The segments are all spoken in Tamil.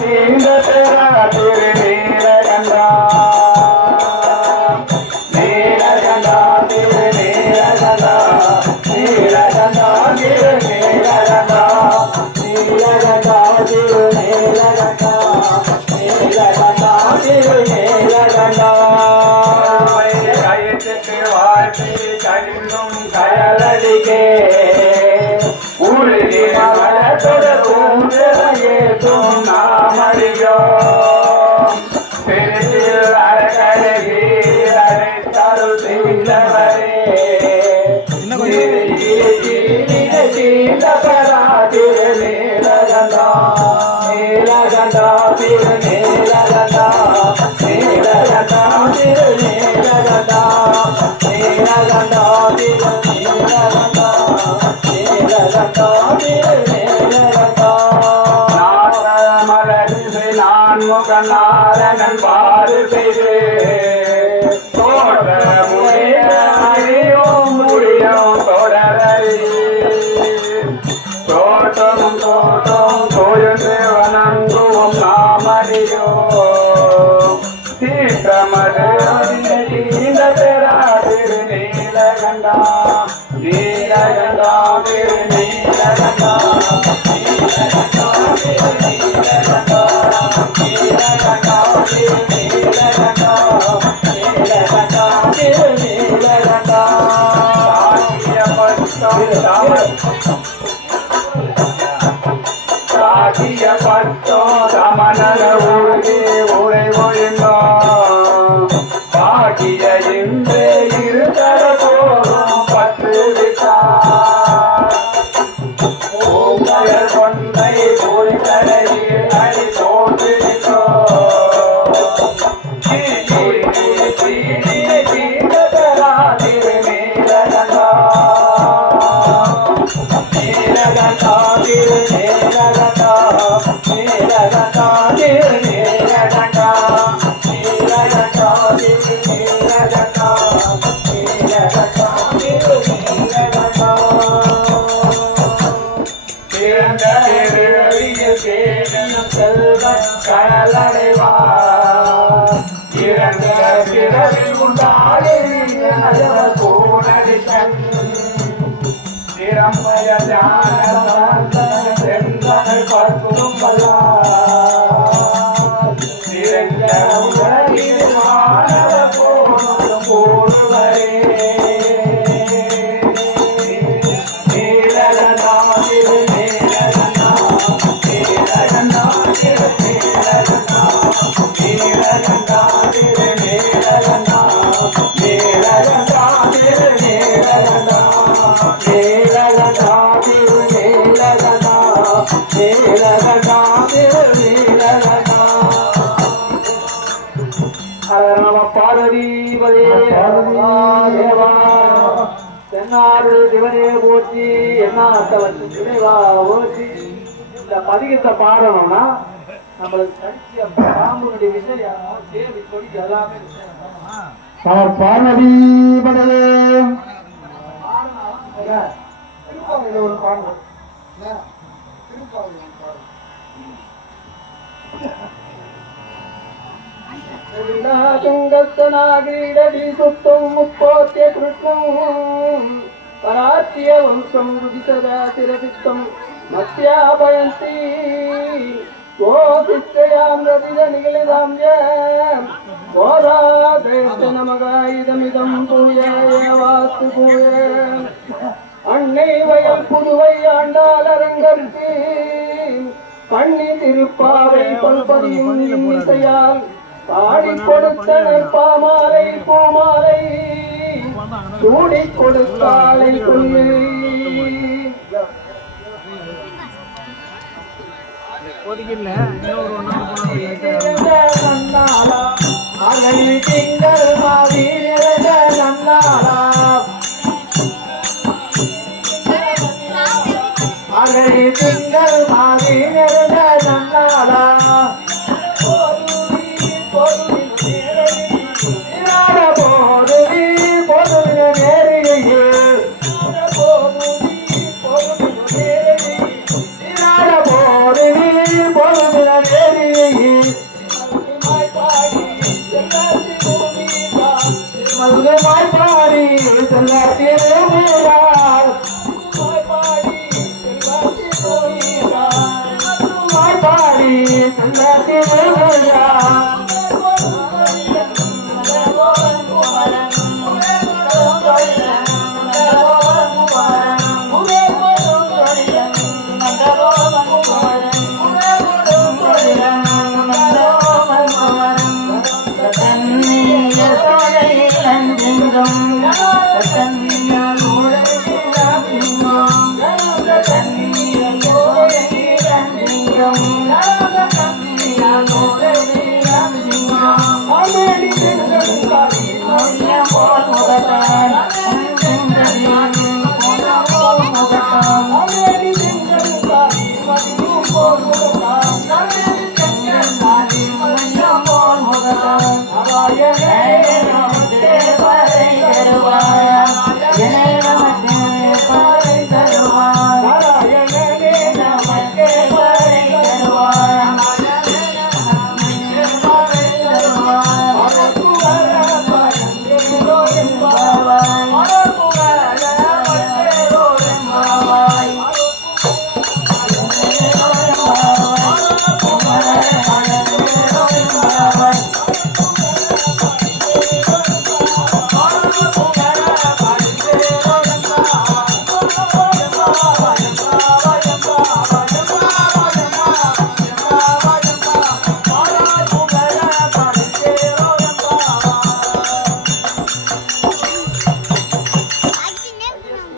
இந்த பெறா திரு நீலகண்டா நீலகண்டா திரு நீலகண்டா நீலகண்டா திரு நீலகண்டா நீலகண்டா திரு நீலகண்டா நீலகண்டா திரு நீலகண்டா கயத்துக்கு வாழ்க்கை கண்ணும் கயலடிக்கே உறுதி மலத்தொடரும் ஏற்றும் நாமடியோ பெருசில் அழகழகி அழைத்தாரு செய்தவரே திரு நீலகண்டா நீலகண்டா திரு நீலகண்டா நீலகண்டா திரு நீலகண்டா நீலகண்டா திரு நீலகண்டா நீலகண்டா திரு நீலகண்டா மலர்ந்து நான் முகநாரணன் பாரு செய்து தோற்ற முடியும் முடியும் தொடரறி தோட்டம் தோட்டம் தோயந்து வணங்குவோம் நாமடியோ தீட்டமது இந்த பெறா திரு நீலகண்டா நீலகண்டா திரு நீலகண்டா நீலகண்டா திரு நீலகண்டா நீலகண்டா திரு நீலகண்டா நீலகண்டா திரு நீலகண்டா சாகிய பட்டோ சமணர ஊழே உரை ஒழிந்தோ பாகிய இன்று இருதர போதும் பட்டு விட்டார் பூங்கயல் கொன்றை பூரிகரையில் அடி தோன்றினோ தீண்டரா திரு நீலகண்டா நீலகண்டா திரு நீலகண்டா நீலகண்டா திரு நீலகண்டா நீலகண்டா திரு நீலகண்டா நீலகண்டா திரு நீலகண்டா பிறந்த பிறவியில் கேடும் செல்வம் கடலடைவார் இறந்த பிறவில் உண்டாகி பூனடிக்கண் திறம்பய ஞான சென்றனை பார்க்கும் நிறைந்த உலகில் மாணவ போனும் போடுவரே நீலகண்டா திரு நீலகண்டா நீலகண்டா திரு நீலகண்டா நீலகண்டா திரு நீலகண்டா நீலகண்டா திரு நீலகண்டா நீலகண்டா திரு நீலகண்டா நீலகண்டா திரு நீலகண்டா நம பார்வதிபதே தேவா தென்னாடு சிவனே போற்றி என்னாத்தவன் சிவா போற்றி. இந்த பதிகத்தை பாடணும்னா நம்மளுக்கு கட்சிய பாம்புடைய விஷயம் தேவி கொடி எல்லாமே பார்வதிபதே ஒரு பாடணும் துங்கஸ்தனாகிரீடடி சுத்தம் முப்போத்திய கிருஷ்ணம் பராத்திய வம்சம் ருதிசதா சிரசித்தம் மத்யாபயந்தி கோபிச்சயாம் ரதித நிகழதாம் கோராதேசனமகாயுதமிதம் பூய வாஸ்து பூய அன்னை வயல் புதுவை ஆண்டாள் அரங்கற்கு பண்ணி திருப்பாவை பல்பதியும் இசையால் பாடி கொடுத்த பாமாலை பூமாலை சூடி கொடுத்தாலை கொள்ளு அகழி திங்கள் மாவி நிறைந்த நன்னாளா அகழி திங்கள் மாவி நிறைந்த நன்னாளா போது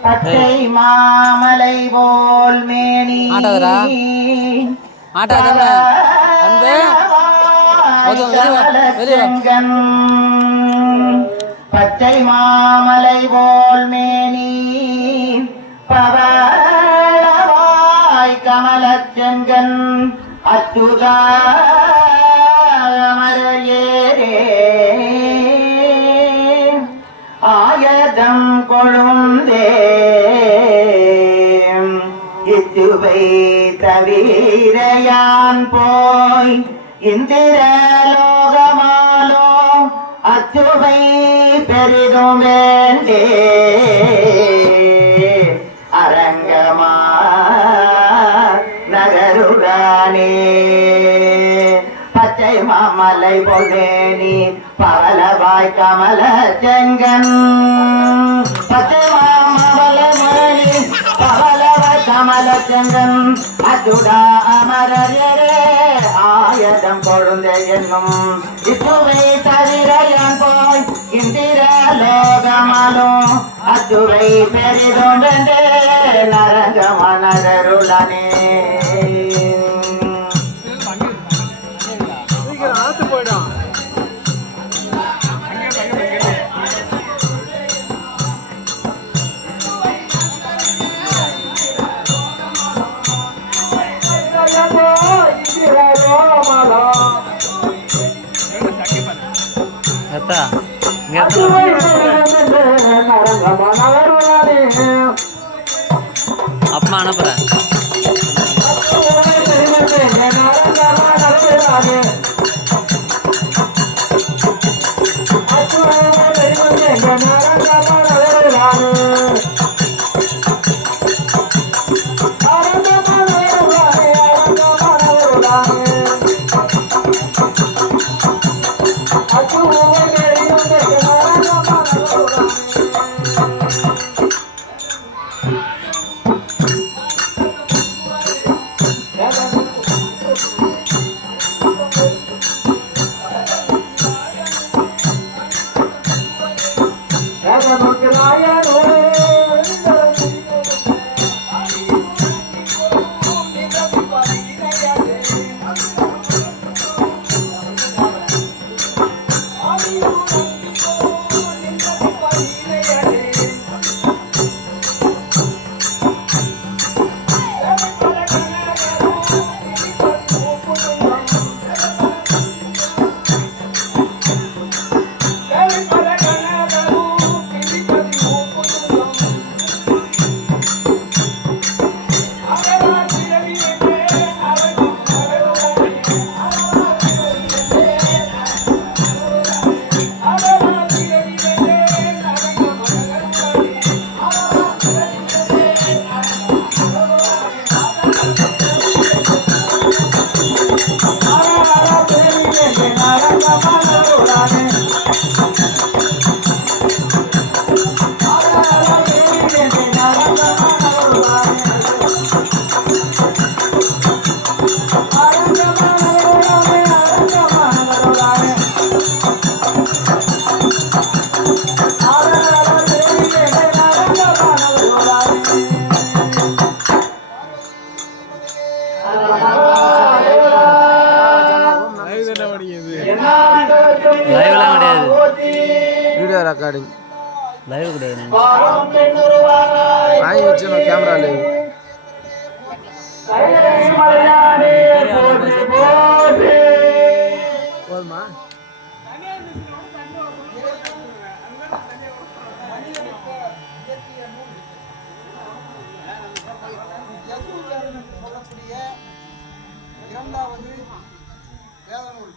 பச்சை மாமலை போல் மேனி பச்சை மாமலை போல் மேனி பவளவாய் கமலச்செங்கன் அச்சுதா அமரேரே ஆயதம் கொழுந்தே இத்துவை தவிரையான் போய் இந்திரலோகமாலோ அச்சுவை பெரிதும் வேண்டே அரங்கமா நகருடானே பச்சை மாமலை பொல்வேணி பவளவாய் கமல செங்கன் பச்சை மாமலை மேனி பவளவாய் கமல செங்கன் அச்சுடா அமரரே ஆயதம் கொழுந்தை என்னும் இத்துவை தவிரையான் போய் இந்திர லோகமாலோ அச்சுவை பெரிதும் வென்றே நரங்கமா நகருடனே அப்பா அனுப்புறேன் ரெக்கார்டிங் லைவ் கிடையாது. வாழும் பெண்ணுருவாய் வாங்கி வச்சிடணும் கேமரா லைவ். கைலை மலையானே போற்றி போற்றி. போதுமா? இரண்டாவது வேத நூல்.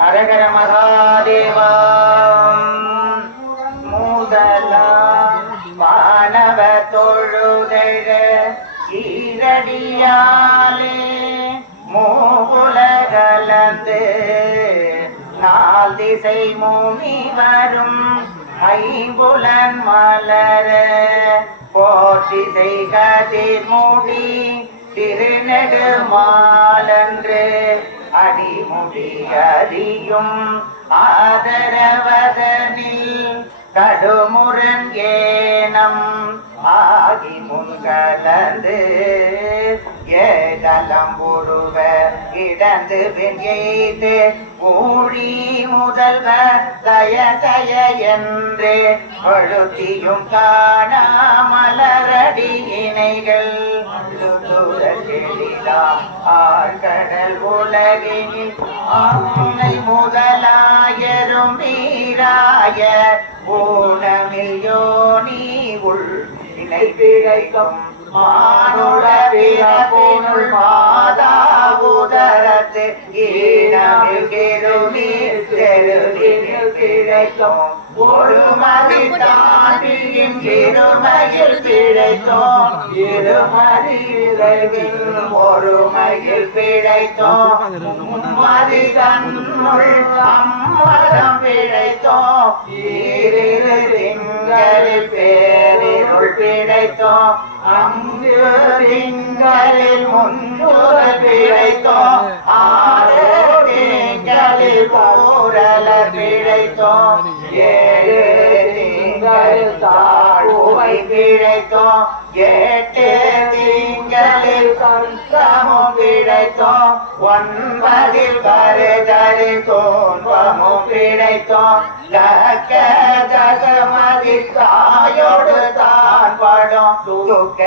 ஹரஹர மகாதேவா. முதல வானவ தொழுதழ ஈரடியாலே மூவுலகலந்து நால் திசை மூமி வரும் ஐம்புலன் மலர போற்றிசை கதிர் மூடி திருநெடுமாலன்று அடிமுடி அறியும் ஆதரவதனில் கடுமுரண் ஏனம் ஆகி முன்கலந்து ஏதலம் உருவ இடந்து பின் எய்து ஊழி முதல்வ தய தய என்று கொழுத்தியும் காணா மலரடி இணைகள் ஆழ்கடல் உலகினில் ஆனை முதலாயரும் நீராய ஊனமில் யோனி உள் இணை பிழைக்கும் மானுட பிறப்புனுள் மாதாவுதரத்து ஈனமில் கிருநீர் செருதினில் பிழைக்கும் ஒரு மதி தாண்டியின் இருமையில் பிழைத்தோம் இருமதி விரைவில் ஒரு மயில் பிழைத்தோம் மதி தன்னுள் அம்மதம் பிழைத்தோம் ஈரிரு திங்களில் பேரிருள் பிழைத்தோம் அங்கு திங்களில் முன்னுற பிழைத்தோம் ஆறு திங்களில் பூரல பிழைத்தோம் ஏழு திங்களில் தாழ்வை பிழைத்தோம் எட்டு திங்களில் கந்தமும் பிழைத்தோம் ஒன்பதில் கருதறி தோன்பமும் பிழைத்தோம் தக்க தகமதி தாயோடு தான் படும் துக்க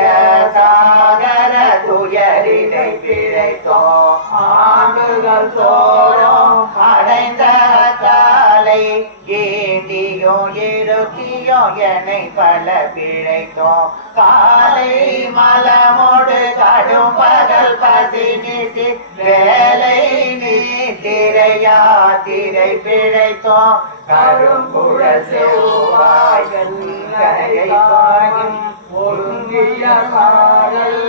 சாகர துயரினை பிழைத்தோம் ஆண்டுகள் தோறும் அடைந்த காலை ஏந்தியோ இருக்கியோ என்னை பல பிழைத்தோம் காலை மலமோடு கடும் பகல் பசி நீசி வேலை நீத்திரையா திரை பிழைத்தோம் கருங்குழ செவ்வாய்கள் ஒருங்கிய காதல்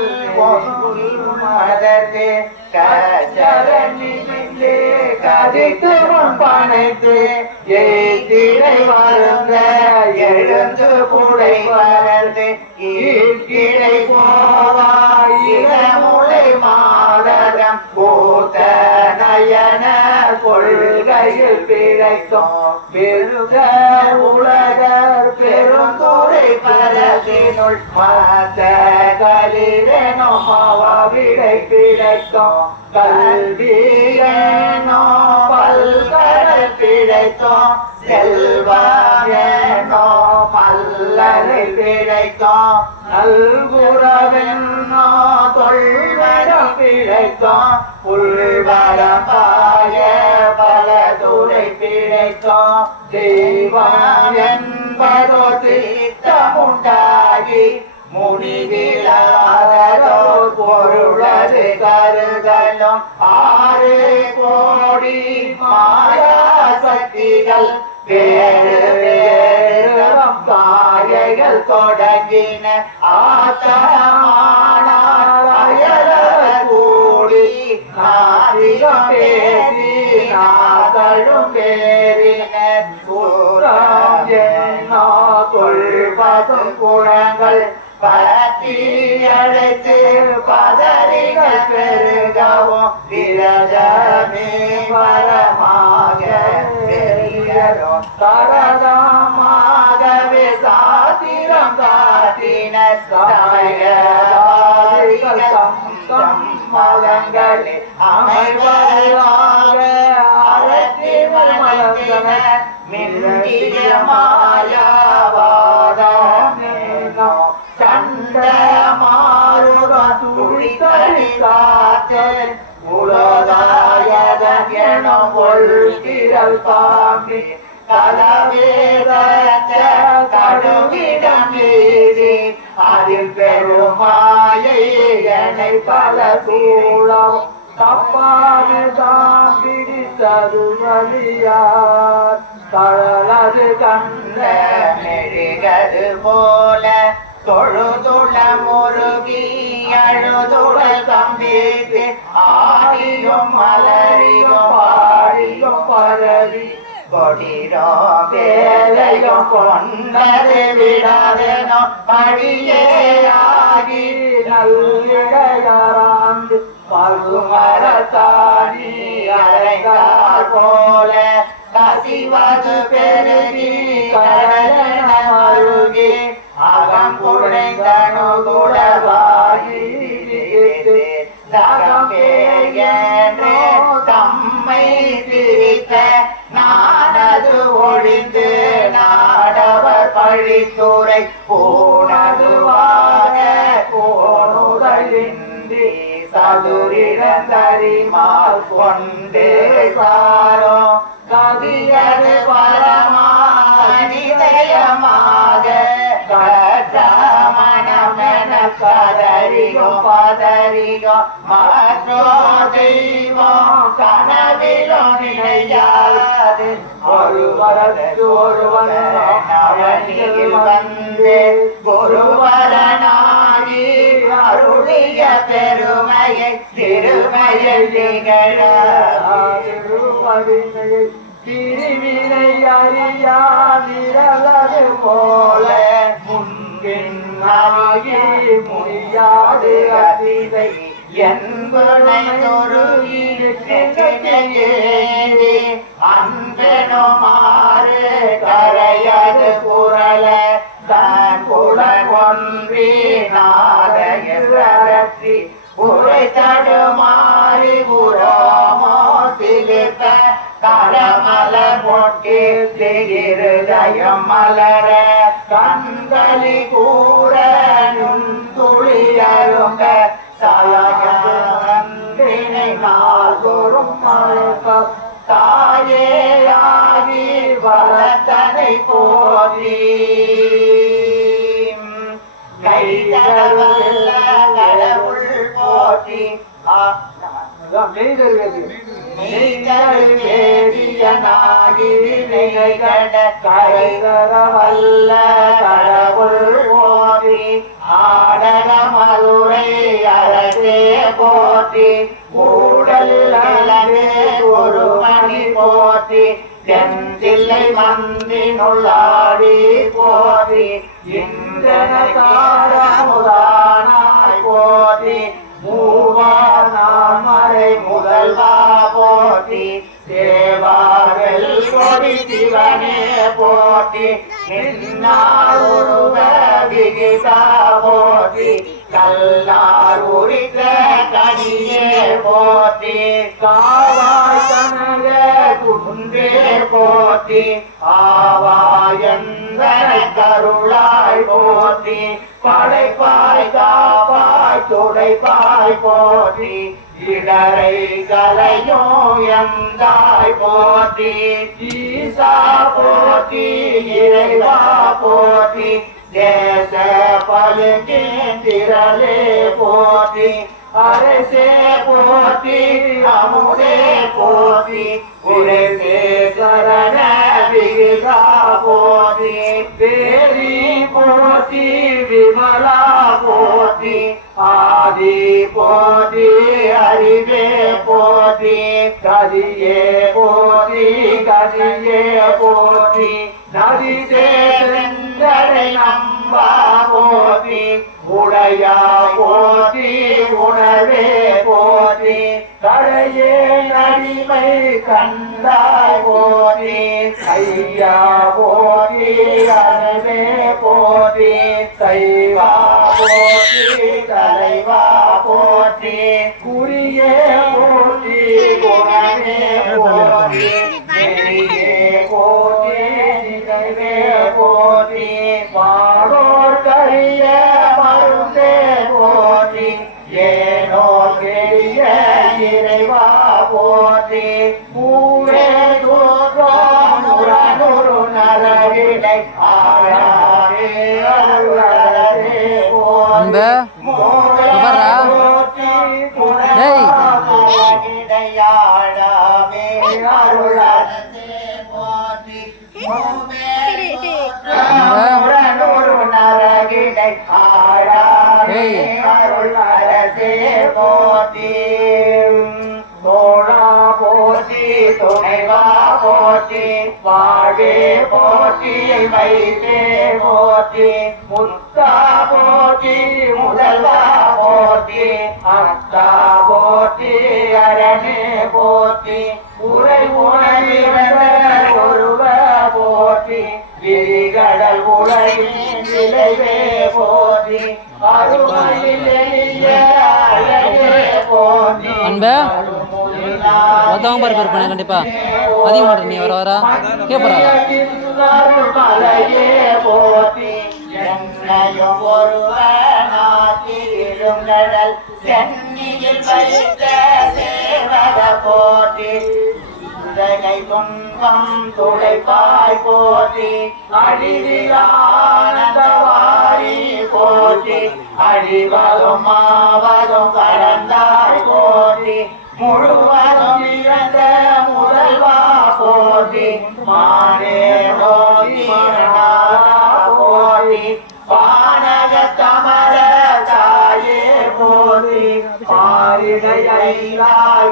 மதத்து கச்சரணிலே கதித்து பனைத்து எய்திரை வருந்த எழுந்து புடை வளர்ந்து ஈர்கிடை போவாயிர முளை மாதரம் பூத்த நயன கொள்கையில் பிழைத்தோம் பெருக உலகர் பெருந்துரை பரத்தினுள் மாத கலிரனோ மாவிடை பிழைத்தோம் கல்வியனோ பல்கடல் பிழைத்தோம் செல்வாயனோ பல்லரை பிழைத்தோம் நல்குறவென்னோ தொல்வரம் பிழைத்தோம் புல்வரப்பாய பல துறை பிழைத்தோம் தெய்வாயன் என்பதோ சித்தமுண்டாகி முடிவிலாததோ பொருளது கருதலும் 6 கோடி மாயா சக்திகள் வேறு வேறு காயைகள் தொடங்கின ஆத்தமானால் அயலவர் கூடி நாதிகம் பேசி நாதழும் பேரின சூரம் என்னோ கொள்வதும் குணங்கள் பத்தி அழைத்து பதறிக பெருகவும் விரதமே பரமாக பெரியரோ சரதமாகவே சாத்திரம் காட்டின சமயவாதிகள் தம் மதங்களே அமைவதாக அரத்தி மலர்ந்தன மின்னிய மாயாவாதமேனோ சண்ட மாறுடன் துடித்தடித்தாச்சு உலகாயதன் எனும் ஒள்கிரல் தாங்கி கலவேதச்ச கடுவிடம் மீறி அதில் பெருமாயை என்னை பல சூழம் தப்பானதாம் பிடித்தது வலியார் தழலது கண்ட நெறிகது போல தொழுதுள முருகி அழுதுடல் தம்பித்து ஆடியும் மலரியும் பாடியும் பரவி கொடிரோ வேலையும் கொண்டது விடாதேனோ படியே ஆகி நல்லிடையராந்து பருமரத்தாணி அரைந்தார் போல கசிவது பெருகி கடலென மருகி அகம் குழைந்தனு குடவாயி சகமேயனே தம்மை சிரித்த நானது ஒழிந்து நாடவர் பழித்துரை போனதுவாக போனுதலின்றி சதுரிடந்தரிமால் கொண்டே சாரோ கதியது பரமானிதயமாக மனமென கதறியோ பதறியோ மற்றோ தெய்வம் கனவிலோ நினையாது ஒருவன் அவனில் வந்து குருவரனாகி அருளிய பெருமையை திருமையை நிகழ திருவினை அறியா நிரலது போல முன்பின்னாகி முடியாது அதிதை என்பனை நொருகி அன்பெனுமாறு கரையது குரல தான் குடன் ஒன்றி நாதகி உரை தடுமாறி உரோமோ சிலிப்ப கரமல பொட்டி இருதயம் மலர கண்களி கூற துளியருங்க சாயனை நாள்தோறும் மழக்க தாயே ஆகி வளத்தனை போற்றி கைதவல்ல கடவுள் போற்றி வேதியனாகி வினைகட கைதரவல்ல கடவுள் போற்றி ஆடல மதுரை அரசே போற்றி கூடல் அழகு ஒரு மணி போற்றி தென்தில்லை மந்தினுள்ளாடி போற்றி இந்திரன காரமுதானாய் போற்றி மூவானான் மறை முதல்வா போற்றி சேவார்கள் கொடி சிவனே போற்றி நின்னார் உருவ விகிதா போற்றி கல்லார் உரித்த கனியே போற்றி காவாய் கனக குன்றே போற்றி ஆவாயந்தன கருளாய் போற்றி படைப்பாய் காப்பாய் துடைப்பாய் போற்றி இடரை கலையோ எந்தாய் போற்றி ஈசா போற்றி இறைவா போற்றி தேச பலுகே திரளே போற்றி அரசே போற்றி அமுதே போற்றி உரசே சரண விகா போற்றி பேரி போற்றி விமலா போற்றி ஆதி போற்றி அறிவே போற்றி கதியே போற்றி கதியே போற்றி நதிசே செந்தரை நம்பா போற்றி உடையா போற்றி உணவே போற்றி கரையே நடிமை கண்டாய் போற்றி ஐயா போற்றி அறவே போற்றி சைவா போற்றி தலைவா போற்றி குறியே போற்றி குணமே போற்றி நெறியே போற்றி நினைவே போற்றி பாடோர் கரிய மருந்தே போற்றி ஏனோ பெரிய இறைவா போற்றி பூவே நூறு நரவிடை ஆழாவே அருளே போற்றி இடையாடாமே அருளே போற்றி நூறு நரகிடை ஆழாமே அருள் அரசே போற்றி தோழா போற்றி துணைவா போற்றி வாழே போற்றி வைத்தே போற்றி முத்தா போற்றி முதல்வா போற்றி அத்தா போற்றி அரணே போற்றி உரை உணர்ந்த ஒருவ போற்றி விரிகடல் உலகின் விளைவே போற்றி அருமையில் எளிய அழகே போற்றி அன்பே ஒருத்தவங்க பாரு பேர் பண்ண கண்டிப்பா அதிக மாட்டேன் நீ வர வர கேட்பறாங்க மலையே போற்றி என்னையும் ஒருவனாத்திரும் நிழல் சென்னியில் வைத்த சேவர போற்றி உலகை துன்பம் துளைப்பாய் போற்றி அழிவிலானந்தவாரி போற்றி அழிவதும் மாவதும் கடந்தாய் போற்றி முழுவதும் இழந்த முதல்வா போற்றி மானே போற்றி போற்றி பானக தமர தாயே போற்றி பாரிடையாய்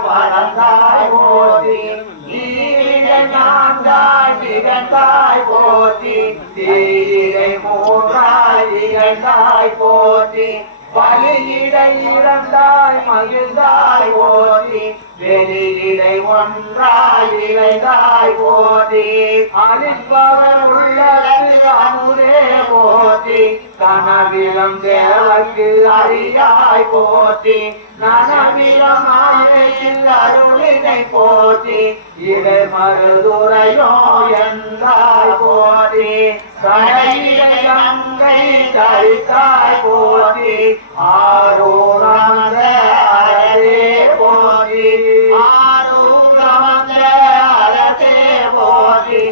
பறந்தாய் போற்றி நீரிழந்தாய் நிகழ்ந்தாய் போற்றி தீரை மூன்றாய் இகழ்ந்தாய் போற்றி பலியிடை இறந்தாய் மகிழ்ந்தாய் போற்றி வெளியிடை ஒன்றாய் இறைந்தாய் போற்றி அழிப்பவர் உள்ளதற்கு அமுதே போற்றி கனவிலம் தேவர்க்கு அறியாய் போற்றி நனவிலம் ஆயிரையில் அருளினை போற்றி இடை மருதுரையோ என்றாய் போற்றி கடையிடை அங்கை தரித்தாய் போற்றி ஆரூரமந்த அரசே போற்றி ஆரூரமந்த அரசே போற்றி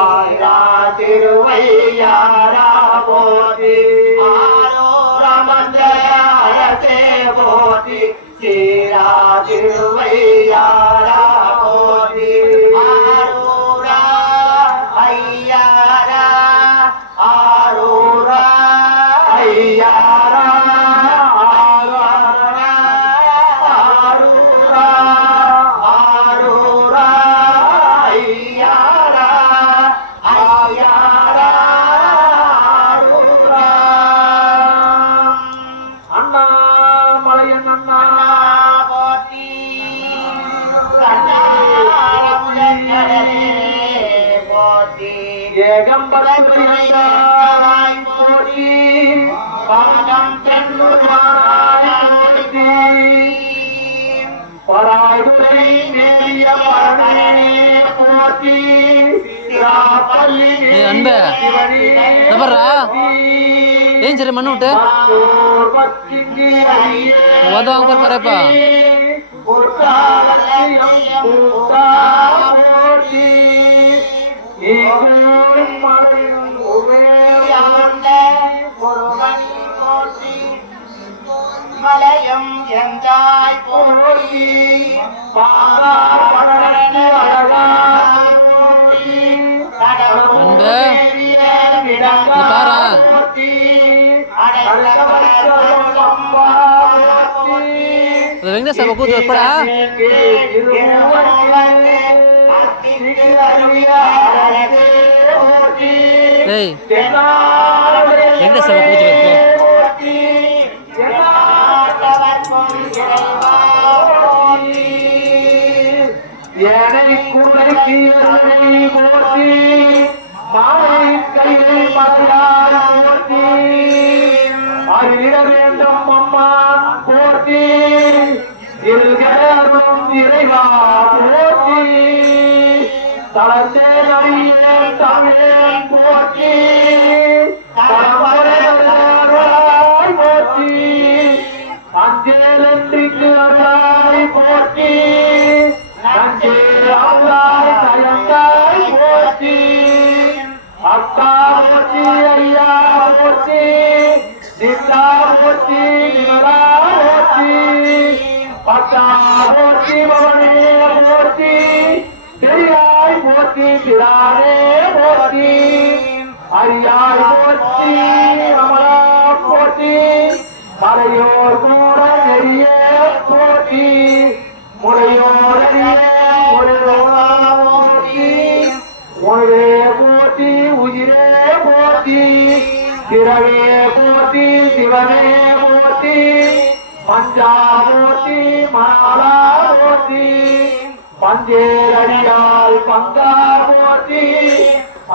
ஆரா திருவையாரா போற்றி ஆரூரமந்த அரசே போற்றி சீரா திருவையாரா போற்றி ஆரூரா ஐயாரா ஆரூரா ஐயாரா ஆரூரா ஆரூரா ஆரூரா ஐயாரா ஐயாரா ஆரூரா அண்ணாமலையன் அண்ணா போற்றி போற்றி ஏகம்பரம் போற்றி பாகம் தென்னுமாய் பராயுரை நேரிய பரணே போற்றி சிராபல்லி அன்பே நபர்ரா ஏன் சரி மண்ணு விட்டு உதவாங்க பாரு பாருப்பா குற்றாலயம் பூசா போற்றி ஈகூரும் மலையும் உமையாண்ட ஒருவன் போற்றி மலையும் எந்தாய் போற்றி பாகா படரண்டு அழகா போற்றி அன்பு. இங்க பாரா. அது வெங்கடேஷ் சபை கூத்து வைப்படா. டேய் வெங்கடேஷ் சபை கூத்து வைப்போ. ஏனை குலைக்கு அருளை போற்றி மாலை கையை மறையார் போற்றி அறிவிட வேண்டும் அம்மா போற்றி இருகரும் இறைவா போற்றி தளர்ந்தே நடிகே தமிழன் போற்றி தளம்புரையாய் போற்றி அஞ்சேலன்றிக்கு அருளாய் போற்றி நஞ்சே அருளாய் நயந்தாய் போற்றி அக்கா போற்றி ஐயா போற்றி நில்லா போற்றி நிமலா போற்றி பட்டா போற்றி பவனே போற்றி பெரியாய் போற்றி பிரானே போற்றி அரியாய் போற்றி அமலா போற்றி மலையோர் கூட நெறிய போற்றி முறையோர் போற்றி உணவே போற்றி உயிரே போற்றி திரவே போற்றி சிவனே போற்றி பஞ்சா போற்றி மாலா போற்றி பஞ்சேரடியால் பங்கா போற்றி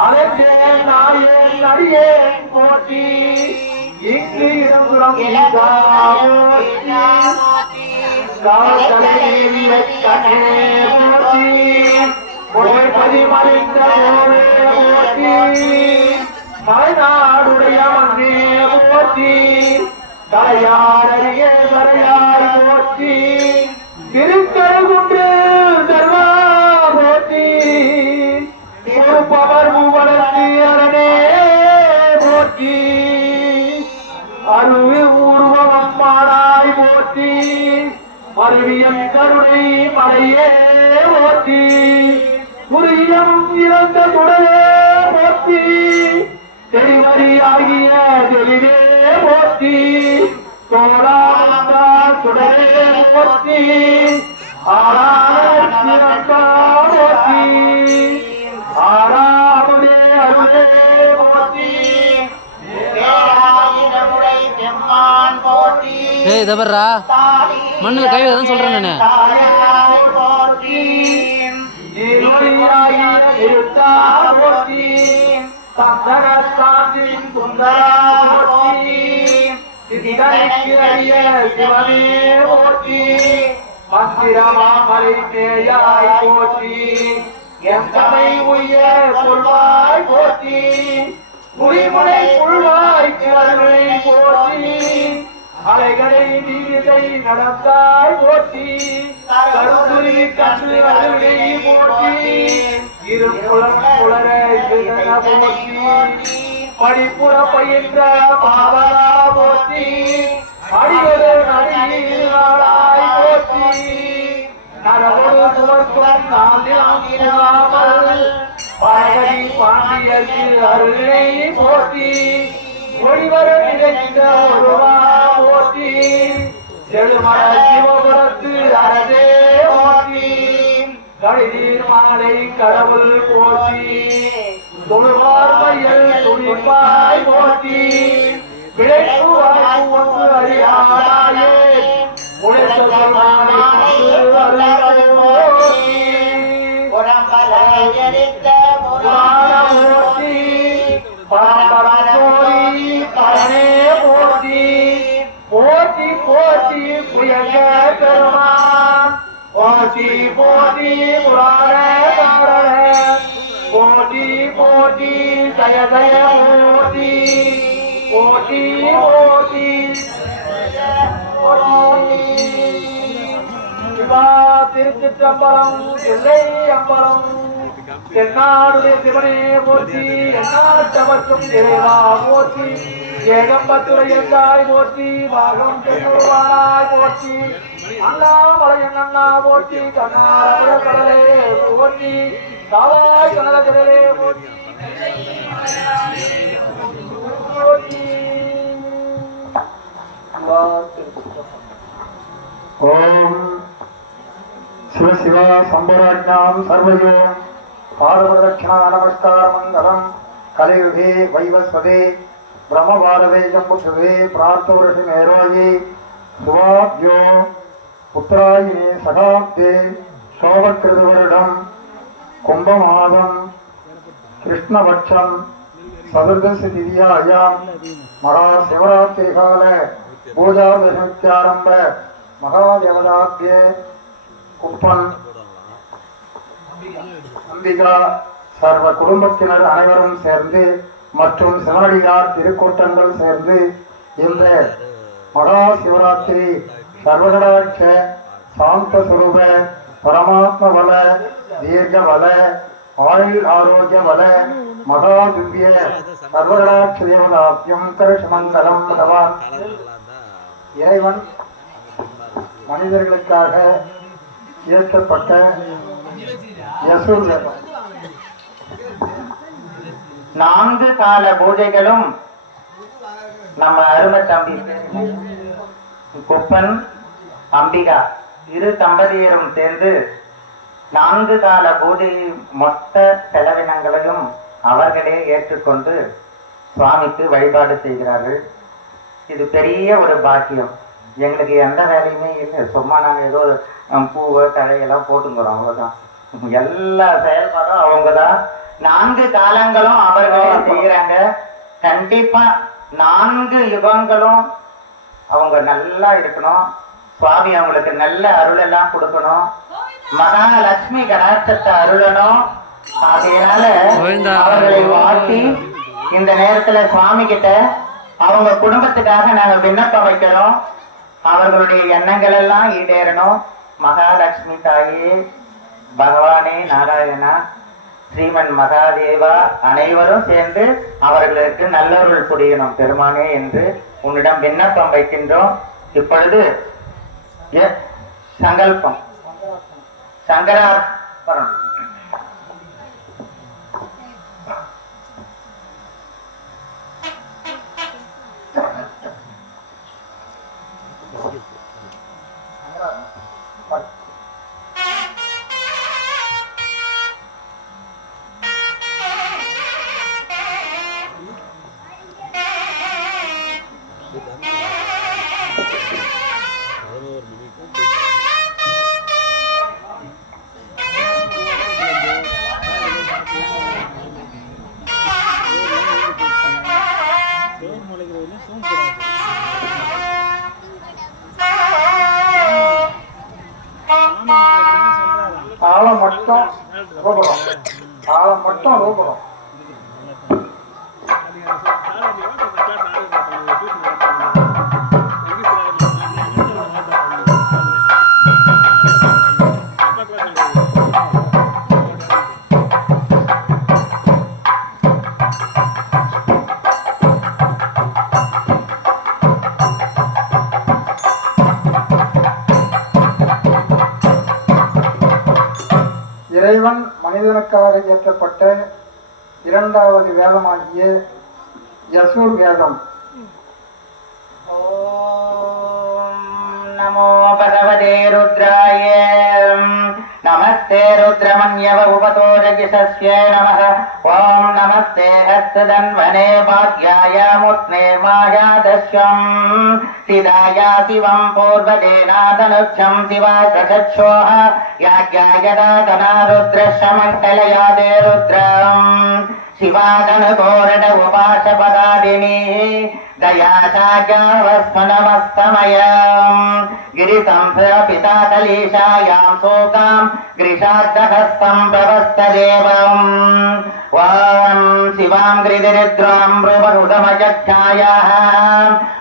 அலைஞ்சே நாடியேன் அடியேன் போற்றி இங்கு இடம்புறம் போற்றி மறைந்த போற்றி மலைநாடுடைய மன்னே போற்றி தலையாரிய வரையாய் போற்றி திருக்கழுகுன்று தர்மா போற்றி பவர் மூவலர்த்தி அரணே போற்றி அருவி ஊர்வம் அம்மானாய் போற்றி மருவியம் கருணை மலையே போற்றி புரியம் இறந்த துடையே போற்றி தெளிவரி ஆகிய தெளிவே போற்றி தோடாந்தா சுடரே போற்றி ஆராதா போற்றி ஆராதே அருளே போற்றி பெம்மான் போற்றி டேய் தபர்ரா மண்ணில் கை வைதான் சொல்கிறேன் நான். போற்றி போற்றி சந்தன சாந்தின் சுந்தரா போற்றி சிவனே போற்றி மந்திரமாமலை மேயாய் போற்றி எந்தமை உய கொள்வாய் போற்றி குடிமுனை கொள்வாய் கிழமை போற்றி அலைகளை நீரை நடந்தாய் போற்றி கருதுரி கண்டு அருளை போற்றி இருப்புலம் புலர போற்றி படிப்புற பயின்ற பாவா போற்றி அடிவரு நடிகளாய் போற்றி நரகொடு சுமர்க்கும் நாமல் பழகி பாண்டியர்க்கு அருளை போற்றி ஒளிவர நிறைந்த ஒருவா போற்றி செழுமர சிவபுரத்து அரசே போற்றி கடிதீர் மாலை கடவுள் போற்றி தொழுவார் மையல் துணிப்பாய் போற்றி விளைப்பு வாய்ப்பு ஒன்று அறியாயே உழைத்த சொல்வானை போற்றி போற்றி பரம்பரத்தோடி பரனே போற்றி போற்றி போற்றி புயங்க பெருமான் போற்றி போற்றி புராண காரண போற்றி போற்றி ஜய ஜய போற்றி போற்றி போற்றி போற்றி முருகா திருச்சிற்றம்பலம் தில்லை அம்பலம் தென்னாடுடைய சிவனே போற்றி எந்நாட்டவர்க்கும் இறைவா போற்றி ஏகம்பத்துரையந்தாய் போற்றி பாகம் தென்னுருவானாய் போற்றி அண்ணாமலையன் அண்ணா போற்றி கண்ணாமல கடலே போற்றி தாவாய் கனல கடலே போற்றி ஓம் சிவ சிவ சம்பராஜ்ஞாம் சர்வயோம் பாதவதட்சணா நமஸ்கார மங்களம் கலியுகே வைவஸ்வதே பிரம்மபாரதே ஜம்புசுதே பிரார்த்தோரசி மேரோயே சுவாப்யோ உத்தராயினே சகாப்தே சோபக்கிருத வருடம் கும்பமாதம் கிருஷ்ணபட்சம் சதுர்தசி திதியாயாம் மகா சிவராத்திரி கால பூஜா தசமித்யாரம்ப மகாதேவதாத்திய குப்பன் அம்பிகா சர்வ குடும்பத்தினர் அனைவரும் சேர்ந்து மற்றும் சிவனடியார் திருக்கூட்டங்கள் சேர்ந்து இந்த மகா சிவராத்திரி சர்வகடாட்ச சாந்த சுரூப பரமாத்ம வல தீர்க்க வல ஆயுள் ஆரோக்கிய வல மகா திவ்ய சர்வகடாட்ச தேவதாபியம் கருஷமங்கலம் பகவான் இறைவன் மனிதர்களுக்காக இயற்றப்பட்ட யசுர் வேதம் 4 கால பூஜைகளும் நம்ம அருமை தம்பி குப்பன் அம்பிகா இரு தம்பதியரும் சேர்ந்து 4 கால பூஜை மொத்த செலவினங்களையும் அவர்களே ஏற்றுக்கொண்டு சுவாமிக்கு வழிபாடு செய்கிறார்கள். இது பெரிய ஒரு பாக்கியம். எங்களுக்கு எந்த வேலையுமே இல்லை. சும்மா நாங்கள் ஏதோ பூவை தழையெல்லாம் போட்டுங்கிறோம், அவ்வளோதான். எல்லா செயல்பாடும் அவங்க தான். 4 காலங்களும் அவர்களே செய்கிறாங்க. கண்டிப்பா 4 யுகங்களும் அவங்க நல்லா இருக்கணும். சுவாமி அவங்களுக்கு நல்ல அருளெல்லாம் கொடுக்கணும். மகாலட்சுமி கடாட்சத்தை அருளணும். அதனால அவர்களை வாழ்த்தி இந்த நேரத்துல சுவாமி கிட்ட அவங்க குடும்பத்துக்காக நாங்க விண்ணப்பம் வைக்கணும். அவர்களுடைய எண்ணங்கள் எல்லாம் ஈடேறணும். மகாலட்சுமி தாயே, பகவானே நாராயணா, ஸ்ரீமன் மகாதேவா அனைவரும் சேர்ந்து அவர்களுக்கு நல்லருள் புரியணும் பெருமானே என்று உன்னிடம் விண்ணப்பம் வைக்கின்றோம். இப்பொழுது சங்கல்பம் சங்கரார்ப்பணம். தாளம் மட்டும் ரூபம், தாளம் மட்டும் ரூபம். இறைவன் மனிதனுக்காக இயற்றப்பட்ட 2வது வேதமாகிய யசுர் வேதம். நமோ பகவதே ருத்ராய நமஸ்தே ருத்ரமன்யவ உபதோரகிசஸ்ய நமः. ஓம் நமஸ்தே ஹஸ்ததன்வனே பாக்யாய முத்னே மாயாதஸ்யம் சிதாய சிவம் பூர்வதேனாதனுச்சம் சிவாசச்சோஹ யாக்யாயதாதனா ருத்ரஷமண்டலயாதே ருத்ரம் சிவாதனுகோரட உபாசபதாதினி दयाशाग्यावस्मनमस्तमयम् गिरिसंप्रपिताकलीशायां शोकां ग्रीषार्धहस्तम् प्रवस्तदेवम् वां शिवां गिरिद्रां रूपरुदमजक्षायाः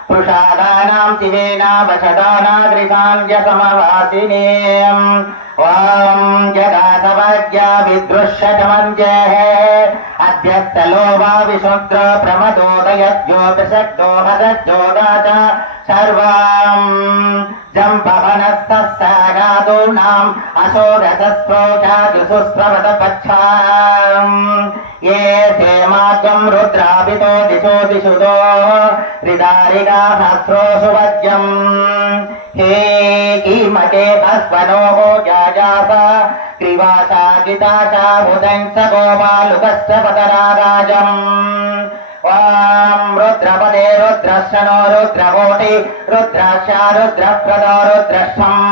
पृषादानां शिवेनावशदानाग्रिकाञ्जसमवासिनीम् ॐ जगातवाद्या विदृश्यतमञ्जेः अध्यस्तलो वा विशुद्र प्रमदोदयज्योतिषक्तो हरज्योदाच सर्वां जम्पवनस्तस्सागादूनाम् अशोरसस्प्रोषादिशुस्रवतपच्छाम् ये ते मार्गं रुद्राभितो दिशो दिशुदो हृदारिकाहस्रो सुवज्यम् हे कीमके भस्वनो जाजास क्रिवासा गिताशा भुदंस गोपालुकस्य पतराराजम् ॐ रुद्रपदे रुद्रशनो रुद्रकोटि रुद्राक्षा रुद्रप्रदो रुद्रशम्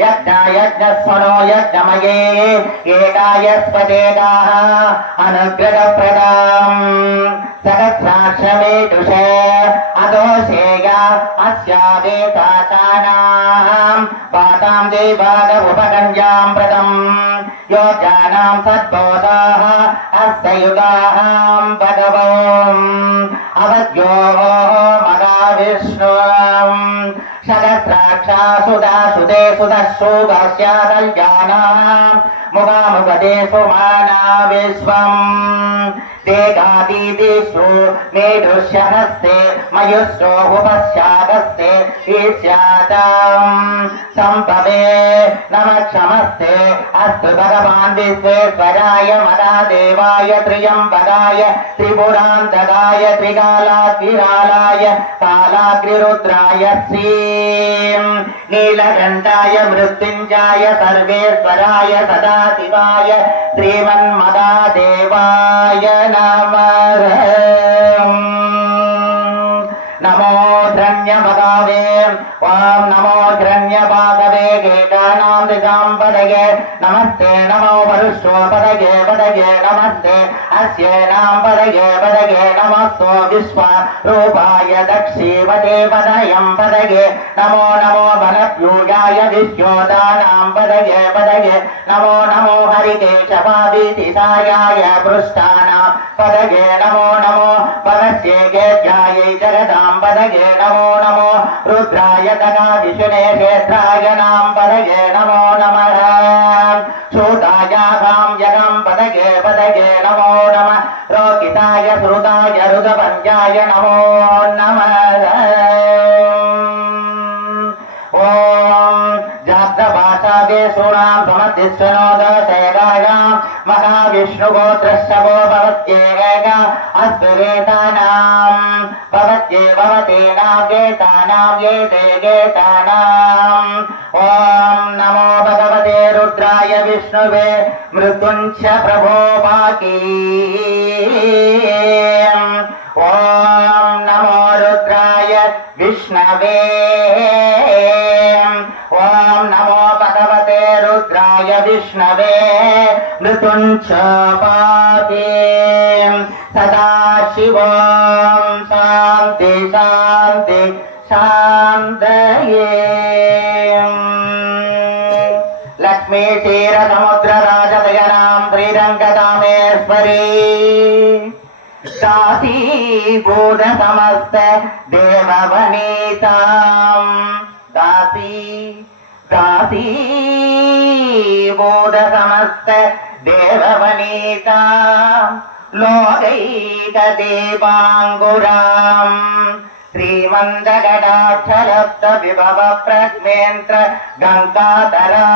यज्ञस्वनो यज्ञमये एकायस्पदेकाः अनुग्रहप्रदाम् सहस्राक्षमेतुषे अदोषेया अस्यावेताचानाम् पातां देवागमुपगञ्जां प्रदम् योजानां सद्बोधाः अस्य युगाहां भगवम् अवद्योः मगाविष्णुम् सहस्राक्षा सुधा सुदे सुदशुभस्या कल्याणाम् मुखामुपदे सुमाना विश्वम् देगादीदिषु मेढुष्यहस्ते मयुष्टो उपस्यागस्ते ईस्याताम् सम्भवे नमः क्षमस्ते अस्तु भगवान् विश्वेश्वराय मदादेवाय त्र्यम्बकाय त्रिपुरान्तकाय त्रिकालाग्निरालाय कालाग्निरुद्राय श्रीं नीलकण्ठाय मृत्युञ्जयाय सर्वेश्वराय सदाशिवाय श्रीमन्मदादेवाय नमः। नमो धन्यभगावे ॐ नमो धन्यभागवे केकानां दिगम्बरगे नमस्ते नमो वरुष्ठोपदगे पदगे नमस्ते अस्येनां पदगे नमस्तो विश्वरूपाय दक्षिणपदे पदयं पदगे नमो नमो वनप्यूजाय विश्वोदानां पदगे नमो नमो हरिकेशवादितिसायाय पृष्ठानां पदगे नमो नमो भगस्येज्ञायै जगदां पदगे नमो नमो रुद्राय तथा विष्णे क्षेत्राय नाम पदगे नमो नमः श्रुताय भां जगं पदगे नमो नमः रोकिताय श्रुताय रुद्रपञ्चाय नमो नमः ॐ जातभाषावे सुणां समतिस्वनोदशेगायां महाविष्णुगोत्रस्य गो भवत्येक अस्वेतानां भवत्ये भवतेनां गेतानां येते गेतानाम् ॐ नमो भगवते रुद्राय विष्णुवे मृत्युञ्च प्रभो पाकी ॐ नमो रुद्राय विष्णवे ॐ नमो भगवते रुद्राय विष्णवे मृत्युञ्च पाके सदाशिवं शान्ति शान्ति शान्तये लक्ष्मी क्षीरसमुद्रराजदयनां श्रीरङ्गदामेश्वरी दासीभूत समस्त देववनीतां दासीभूत समस्त देववनीतां लोकैकदेवाङ्गुरां श्रीमन्दगडाक्षरप्त विभव प्रज्ञेन्द्र गङ्गाधराम्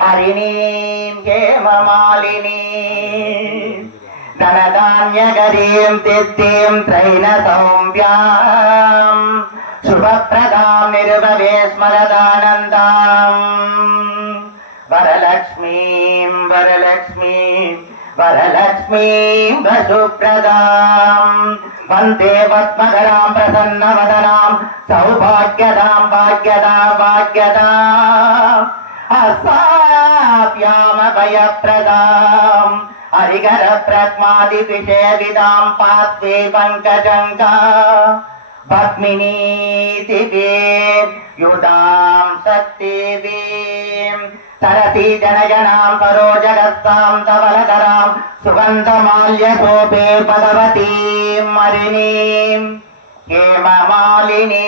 हरिणीं हेममालिनीं धनधान्यगरीं तिथिं त्रैनसौम्यां शुभप्रदां निर्भवे स्मरदानन्दाम् वरलक्ष्मीं वरलक्ष्मीं वसुप्रदां वन्दे पद्मकरां प्रसन्नवदनां सौभाग्यदां भाग्यदाम् असाप्यामभयप्रदाम् हरिहरप्रज्ञादिविषयविदां पार्श्वे पङ्कजङ्का भग्मिनीतिवीं युदां शक्तिवीं सरसी जनयनां सरोजगस्तां धवलधरां सुगन्धमाल्यशोभे पदवतीं मरिणीं हेममालिनीं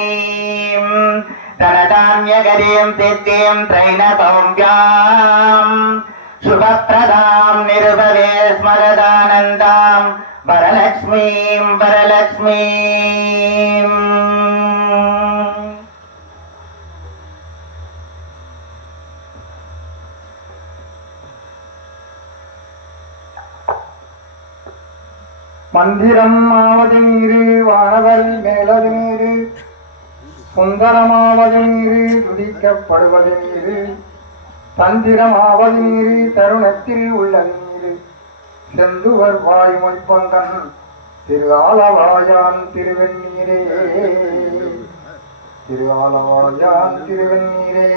धनधान्यगरीं सिद्धिं त्रैणसौम्यां शुभप्रदां निर्भवे स्मरदानन्दां वरलक्ष्मीं वरलक्ष्मीं மந்திரம் ஆவது நீரு வானவர் மேலது நீரு சுந்தரமாவது நீரு துதிக்கப்படுவது நீரு தந்திரமாவது நீரு தருணத்தில் உள்ளது நீரு செந்துவர் வாய் மொய்ப்பங்கன் திரு ஆலவாயான் திருவெண்ணீரே திரு ஆலவாயான் திருவெண்ணீரே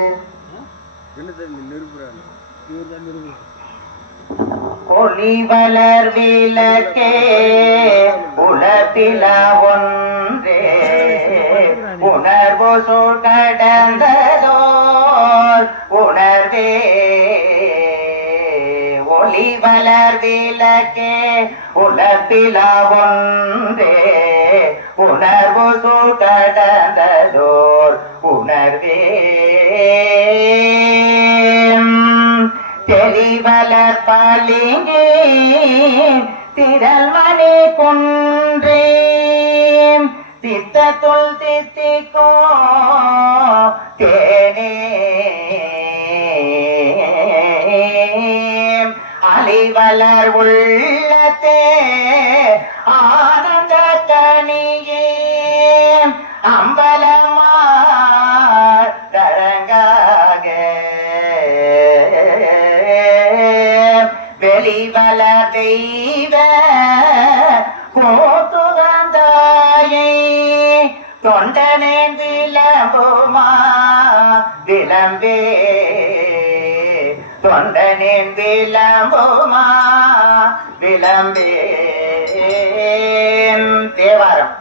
ஒளிவளர் விளக்கே உலப்பில ஒன்றே உணர்வு சுடந்ததோர் உணர்வே ஒளிவளர் விளக்கே உலப்பில ஒன்றே உணர்வு சுடந்ததோர் உணர்வே தெளிவலர் பளிங்கே திரள்மணி குன்றே சித்தத்துள் தித்திக்கோ தேனே அலிவலர் உள்ளத்தே ஆனந்த கனியே அம்பலமார் தரங்காக வெளிவல தெய்வ போத்துகந்தாயை தொண்டனேன் விளம்புமா விளம்பே தொண்டனேன் விளம்புமா விளம்பே தேவாரம்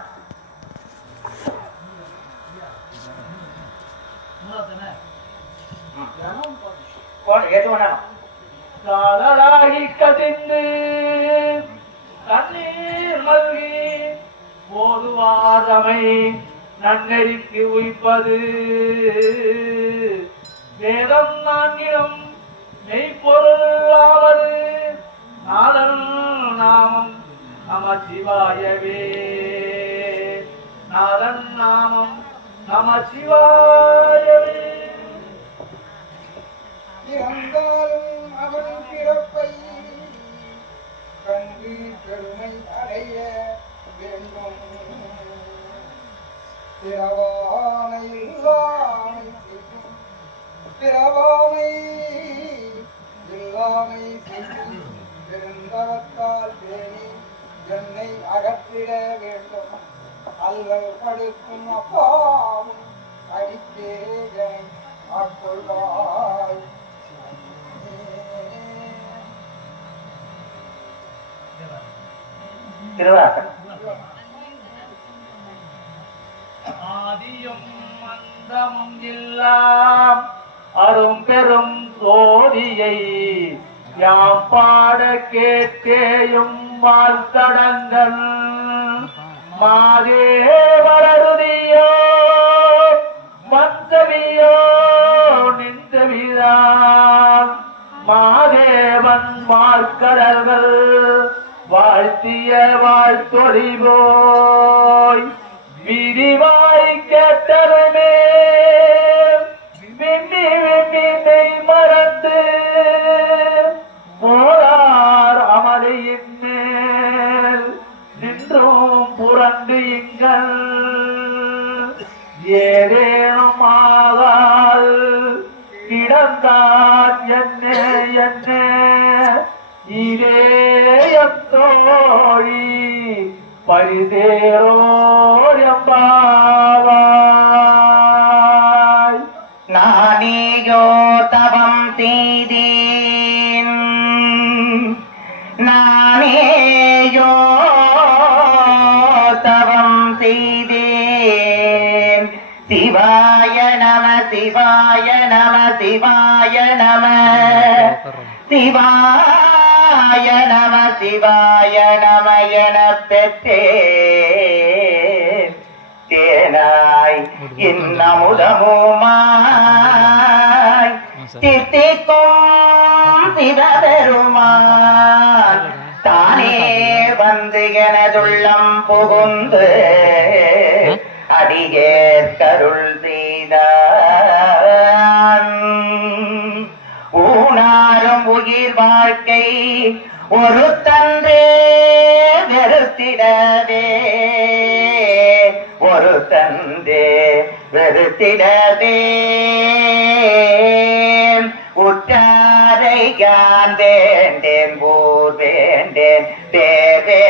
எது வேணாலும் காதலாகி கதிந்து கண்ணீர் மல்கி போதுவாரமை நன்னெறிக்கு உய்ப்பது வேதம் நான்கிலும் மெய்ப்பொருளாவது நாதன் நாமம் நம சிவாயவே நாதன் நாமம் நம சிவாயவே இறந்தாலும் அவன் பிறப்பை கண்டு பெருமை அடைய வேண்டும் பிறவாமை இல்லாமை செய்யும் பிறவாமை இல்லாமை செய்யும் பெருந்தவத்தால் பேணி என்னை அகற்றிட வேண்டும் அல்லல் படுக்கும் அப்பாவும் அடிக்கே என்னை ஆட்கொள்வாய் திருவாசகம் ஆதியும் அந்தமும் எல்லாம் அரும் பெரும் சோதியை யாம் பாட கேட்டேயும் வாழ்த்தடங்கள் மாதேவரருதியோ மந்தவியோ நின்றவிதான் மாதேவன் மார்க்கடல்கள் வாழ்த்திய வாழ்த்தொழிவோய் விரிவாய் கேட்டருமே விம்மி விம்மி மெய் மறந்து போரார் அமலையின் மேல் நின்றும் புரண்டு இங்கள் ஏதேனும் ஆகால் கிடந்தான் என்ன இதேயம் தோழி பரிதேரோயம்பாவாய் நானேயோ தவம் செய்தேன் நானேயோ தவம் செய்தேன் சிவாய நம சிவாய நம சிவாய நம சிவாய நம எனப் பெற்றேன் தேனாய் இன்னமுதமுமாய் தித்திக்கும் சிவபெருமான் தானே வந்து எனதுள்ளம் புகுந்து அடியேற்கருள் செய்தான் ஊனாரும் உயிர் வாழ்க்கை ஒரு தன்றே வெறுத்திடவே ஒரு தந்தே வெறுத்திடவே உற்றாரை யான் வேண்டேன் ஊர் வேண்டேன் தேவே